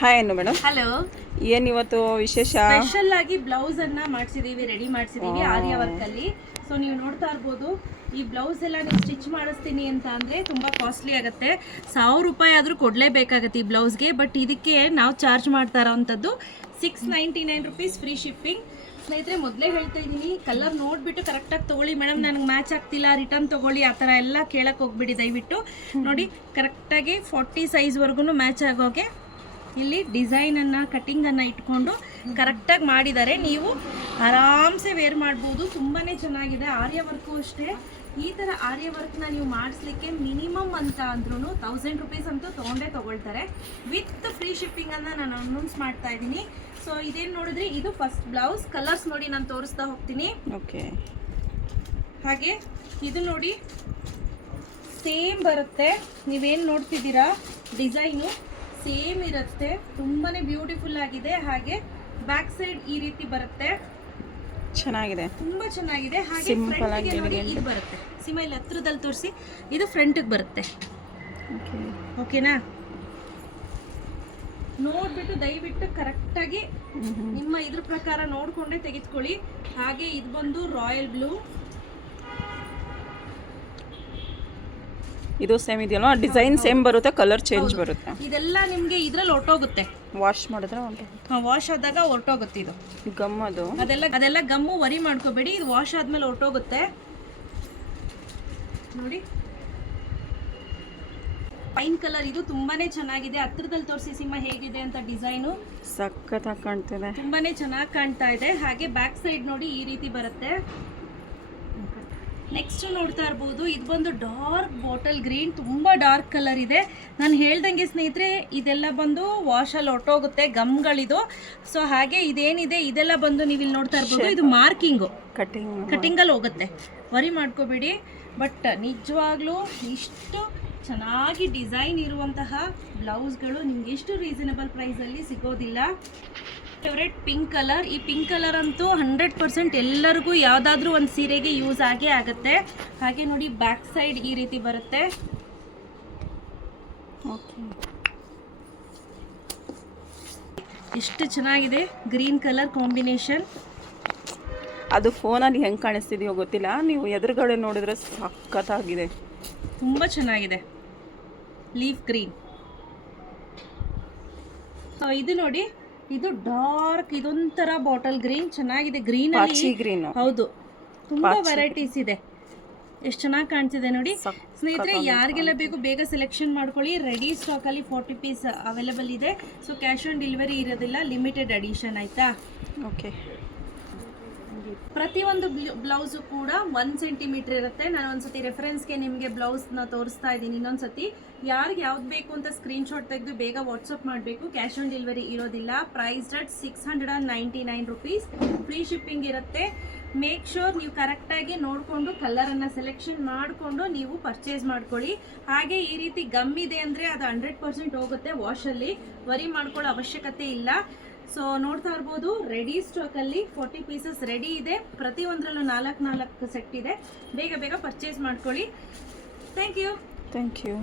Hi ಏನು madam hello ಏನ್ ಇವತ್ತು ವಿಶೇಷ? ಸ್ಪೆಷಲ್ ಆಗಿ ಬ್ಲೌಸ್ ಅನ್ನ ಮಾಡಿಸಿದೀವಿ ರೆಡಿ ಮಾಡಿಸಿದೀವಿ ಆರ್ಯ ವರ್ಕ್ ಅಲ್ಲಿ. ಸೊ ನೀವು ನೋಡ್ತಾ ಇರ್ಬೋದು ಈ ಬ್ಲೌಸ್ ಎಲ್ಲ ನೀವು ಸ್ಟಿಚ್ ಮಾಡಿಸ್ತೀನಿ ಅಂತ ಅಂದ್ರೆ ತುಂಬಾ ಕಾಸ್ಟ್ಲಿ ಆಗುತ್ತೆ. ಸಾವಿರ ರೂಪಾಯಿ ಆದ್ರೂ ಕೊಡ್ಲೇಬೇಕಾಗತ್ತೆ ಈ ಬ್ಲೌಸ್ಗೆ ಬಟ್ ಇದಕ್ಕೆ ನಾವು ಚಾರ್ಜ್ ಮಾಡ್ತಾ ಇರೋವಂಥದ್ದು six ninety nine rupees free shipping ಸ್ನೇಹಿತರೆ ಮೊದಲೇ ಹೇಳ್ತಾ ಇದ್ದೀನಿ ಕಲರ್ ನೋಡ್ಬಿಟ್ಟು ಕರೆಕ್ಟಾಗಿ ತಗೊಳ್ಳಿ ಮೇಡಮ್ ನನಗೆ ಮ್ಯಾಚ್ ಆಗ್ತಿಲ್ಲ ರಿಟರ್ನ್ ತಗೊಳ್ಳಿ ಆ ಥರ ಎಲ್ಲ ಕೇಳಕ್ಕೆ ಹೋಗ್ಬಿಡಿ ದಯವಿಟ್ಟು. ನೋಡಿ ಕರೆಕ್ಟಾಗಿ ಫಾರ್ಟಿ ಸೈಜ್ವರೆಗೂ ಮ್ಯಾಚ್ ಆಗೋಗೆ ಇಲ್ಲಿ ಡಿಸೈನನ್ನು ಕಟ್ಟಿಂಗನ್ನು ಇಟ್ಕೊಂಡು ಕರೆಕ್ಟಾಗಿ ಮಾಡಿದ್ದಾರೆ ನೀವು ಆರಾಮ್ಸೆ ವೇರ್ ಮಾಡ್ಬೋದು. ತುಂಬಾ ಚೆನ್ನಾಗಿದೆ. ಆರ್ಯ ವರ್ಕು ಅಷ್ಟೇ. ಈ ಥರ ಆರ್ಯ ವರ್ಕ್ನ ನೀವು ಮಾಡಿಸ್ಲಿಕ್ಕೆ ಮಿನಿಮಮ್ ಅಂತ ಅಂದ್ರೂ ತೌಸಂಡ್ ರುಪೀಸ್ ಅಂತೂ ತೊಗೊಂಡೇ ತೊಗೊಳ್ತಾರೆ. ವಿತ್ ಫ್ರೀ ಶಿಪ್ಪಿಂಗನ್ನು ನಾನು ಅನೌನ್ಸ್ ಮಾಡ್ತಾ ಇದ್ದೀನಿ. ಸೊ ಇದೇನು ನೋಡಿದ್ರೆ? ಇದು ಫಸ್ಟ್ ಬ್ಲೌಸ್ ಕಲರ್ಸ್ ನೋಡಿ ನಾನು ತೋರಿಸ್ತಾ ಹೋಗ್ತೀನಿ. ಓಕೆ ಹಾಗೆ ಇದು ನೋಡಿ ಸೇಮ್ ಬರುತ್ತೆ. ನೀವೇನು ನೋಡ್ತಿದ್ದೀರಾ? ಡಿಸೈನು ಸೇಮ್ ಇರುತ್ತೆ. ತುಂಬಾನೇ ಬ್ಯೂಟಿಫುಲ್ ಆಗಿದೆ. ಹಾಗೆ ಬ್ಯಾಕ್ ಸೈಡ್ ಈ ರೀತಿ ಬರುತ್ತೆ. ಚೆನ್ನಾಗಿದೆ. ತುಂಬಾ ಚೆನ್ನಾಗಿದೆ. ಹಾಗೆ ಸಿಂಪಲ್ ಆಗಿ ಗೆ ಇದು ಬರುತ್ತೆ. ಸಿಮ ಇಲ್ಲಿ ಹತ್ರದಲ್ಲಿ ತೋರಿಸಿ ಇದು ಫ್ರಂಟಿಗೆ ಬರುತ್ತೆ. ಓಕೆ ಓಕೆನಾ ನೋಡ್ಬಿಟ್ಟು ದಯವಿಟ್ಟು ಕರೆಕ್ಟಾಗಿ ನಿಮ್ಮ ಇದ್ರ ಪ್ರಕಾರ ನೋಡ್ಕೊಂಡೆ ತೆಗೆದುಕೊಳ್ಳಿ. ಹಾಗೆ ಇದು ಬಂದು ರಾಯಲ್ ಬ್ಲೂ ಇದು ಸೇಮ್ ಇದೆಯಲ್ಲ? ಡಿಸೈನ್ ಸೇಮ್ ಬರುತ್ತೆ ಕಲರ್ ಚೇಂಜ್ ಬರುತ್ತೆ. ಇದೆಲ್ಲ ನಿಮಗೆ ಇದ್ರಲ್ಲಿ ಹೊರ್ಟೋಗುತ್ತೆ ವಾಶ್ ಮಾಡಿದ್ರೆ ವಾಶ್ ಆದಾಗ ಹೊರ್ಟೋಗುತ್ತೆ ಇದು. ಗಮ್ ಅದು. ಅದೆಲ್ಲ ಅದೆಲ್ಲ ಗಮ್ಮು ವರಿ ಮಾಡ್ಕೋಬೇಡಿ ಇದು ವಾಶ್ ಆದ್ಮೇಲೆ ಹೊರ್ಟೋಗುತ್ತೆ ನೋಡಿ. ಪೈನ್ ಕಲರ್ ಇದು ತುಂಬಾನೇ ಚೆನ್ನಾಗಿದೆ. ಹತ್ರದಲ್ಲಿ ತೋರಿಸಿ ಸಿಂಹ ಹೇಗಿದೆ ಅಂತ ಡಿಸೈನು. ಸಖತ್ತಾಗಿ ಕಾಣ್ತಿದೆ. ತುಂಬಾನೇ ಚೆನ್ನಾಗಿ ಕಾಣ್ತಾ ಇದೆ. ಹಾಗೆ ಬ್ಯಾಕ್ ಸೈಡ್ ನೋಡಿ ಈ ರೀತಿ ಬರುತ್ತೆ. ನೆಕ್ಸ್ಟ್ ನೋಡ್ತಾ ಇರ್ಬೋದು ಇದು ಬಂದು ಡಾರ್ಕ್ ಬಾಟಲ್ ಗ್ರೀನ್ ತುಂಬಾ ಡಾರ್ಕ್ ಕಲರ್ ಇದೆ. ನಾನು ಹೇಳ್ದಂಗೆ ಸ್ನೇಹಿತರೆ ಇದೆಲ್ಲ ಬಂದು ವಾಶಲ್ಲಿ ಹೊಟ್ಟೋಗುತ್ತೆ ಗಮ್ಗಳಿದು. ಸೊ ಹಾಗೆ ಇದೇನಿದೆ ಇದೆಲ್ಲ ಬಂದು ನೀವು ಇಲ್ಲಿ ನೋಡ್ತಾ ಇರ್ಬೋದು ಇದು ಮಾರ್ಕಿಂಗು. ಕಟಿಂಗ್ ಕಟಿಂಗಲ್ಲಿ ಹೋಗುತ್ತೆ. ವರಿ ಮಾಡ್ಕೋಬೇಡಿ. ಬಟ್ ನಿಜವಾಗ್ಲೂ ಇಷ್ಟು ಚೆನ್ನಾಗಿ ಡಿಸೈನ್ ಇರುವಂತಹ ಬ್ಲೌಸ್ಗಳು ನಿಮ್ಗೆ ಎಷ್ಟು ರೀಸನಬಲ್ ಪ್ರೈಸಲ್ಲಿ ಸಿಗೋದಿಲ್ಲ. ಫೇವ್ರೆಟ್ ಪಿಂಕ್ ಕಲರ್ ಈ ಪಿಂಕ್ ಕಲರ್ ಅಂತೂ ಹಂಡ್ರೆಡ್ ಪರ್ಸೆಂಟ್ ಎಲ್ಲರಿಗೂ ಯಾವುದಾದ್ರೂ ಒಂದು ಸೀರೆಗೆ ಯೂಸ್ ಆಗೇ ಆಗುತ್ತೆ. ಹಾಗೆ ನೋಡಿ ಬ್ಯಾಕ್ ಸೈಡ್ ಈ ರೀತಿ ಬರುತ್ತೆ. ಓಕೆ ಎಷ್ಟು ಚೆನ್ನಾಗಿದೆ ಗ್ರೀನ್ ಕಲರ್ ಕಾಂಬಿನೇಷನ್ ಅದು ಫೋನಲ್ಲಿ ಹೆಂಗೆ ಕಾಣಿಸ್ತಿದೆಯೋ ಗೊತ್ತಿಲ್ಲ. ನೀವು ಎದುರುಗಡೆ ನೋಡಿದ್ರೆ ಸಖತ್ತಾಗಿದೆ. ತುಂಬ ಚೆನ್ನಾಗಿದೆ. ಲೀಫ್ ಗ್ರೀನ್ ಇದು ನೋಡಿ ಇದು ಡಾರ್ಕ್ ಇದೊಂಥರ ಬಾಟಲ್ ಗ್ರೀನ್ ಚೆನ್ನಾಗಿದೆ. Green green. ಹೌದು. ತುಂಬಾ ವೆರೈಟೀಸ್ ಇದೆ. ಎಷ್ಟು ಚೆನ್ನಾಗಿ ಕಾಣ್ತಿದೆ ನೋಡಿ. ಸ್ನೇಹಿತರೆ ಯಾರಿಗೆಲ್ಲ ಬೇಕು ಬೇಗ ಸೆಲೆಕ್ಷನ್ ಮಾಡ್ಕೊಳ್ಳಿ. ರೆಡಿ ಸ್ಟಾಕ್ ಅಲ್ಲಿ ಫಾರ್ಟಿ ಪೀಸ್ ಅವೈಲೇಬಲ್ ಇದೆ. ಸೊ ಕ್ಯಾಶ್ ಆನ್ ಡೆಲಿವರಿ ಇರೋದಿಲ್ಲ. ಲಿಮಿಟೆಡ್ ಅಡಿಷನ್ ಆಯ್ತಾ? ಓಕೆ ಪ್ರತಿಯೊಂದು ಬ್ಲೌಸು ಕೂಡ ಒನ್ ಸೆಂಟಿಮೀಟರ್ ಇರುತ್ತೆ. ನಾನು ಒಂದ್ಸತಿ ರೆಫರೆನ್ಸ್ಗೆ ನಿಮಗೆ ಬ್ಲೌಸ್ನ ತೋರಿಸ್ತಾ ಇದ್ದೀನಿ. ಇನ್ನೊಂದ್ಸತಿ ಯಾರಿಗೆ ಯಾವ್ದು ಬೇಕು ಅಂತ ಸ್ಕ್ರೀನ್ಶಾಟ್ ತೆಗೆದು ಬೇಗ ವಾಟ್ಸಪ್ ಮಾಡಬೇಕು. ಕ್ಯಾಶ್ ಆನ್ ಡೆಲಿವರಿ ಇರೋದಿಲ್ಲ. Price rate six hundred and ninety nine rupees free shipping ಇರುತ್ತೆ. ಮೇಕ್ ಶೋರ್ ನೀವು ಕರೆಕ್ಟಾಗಿ ನೋಡಿಕೊಂಡು ಕಲರನ್ನು ಸೆಲೆಕ್ಷನ್ ಮಾಡಿಕೊಂಡು ನೀವು ಪರ್ಚೇಸ್ ಮಾಡ್ಕೊಳ್ಳಿ. ಹಾಗೆ ಈ ರೀತಿ ಗಮ್ ಇದೆ ಅಂದರೆ ಅದು ಹಂಡ್ರೆಡ್ ಪರ್ಸೆಂಟ್ ಹೋಗುತ್ತೆ ವಾಶಲ್ಲಿ ವರಿ ಮಾಡ್ಕೊಳ್ಳೋ ಅವಶ್ಯಕತೆ ಇಲ್ಲ. ಸೊ ನೋಡ್ತಾ ಇರ್ಬೋದು ರೆಡಿ ಸ್ಟಾಕಲ್ಲಿ ಫೋರ್ಟಿ ಪೀಸಸ್ ರೆಡಿ ಇದೆ. ಪ್ರತಿಯೊಂದರಲ್ಲೂ ನಾಲ್ಕು ನಾಲ್ಕು ಸೆಟ್ ಇದೆ. ಬೇಗ ಬೇಗ ಪರ್ಚೇಸ್ ಮಾಡ್ಕೊಳ್ಳಿ. Thank you thank you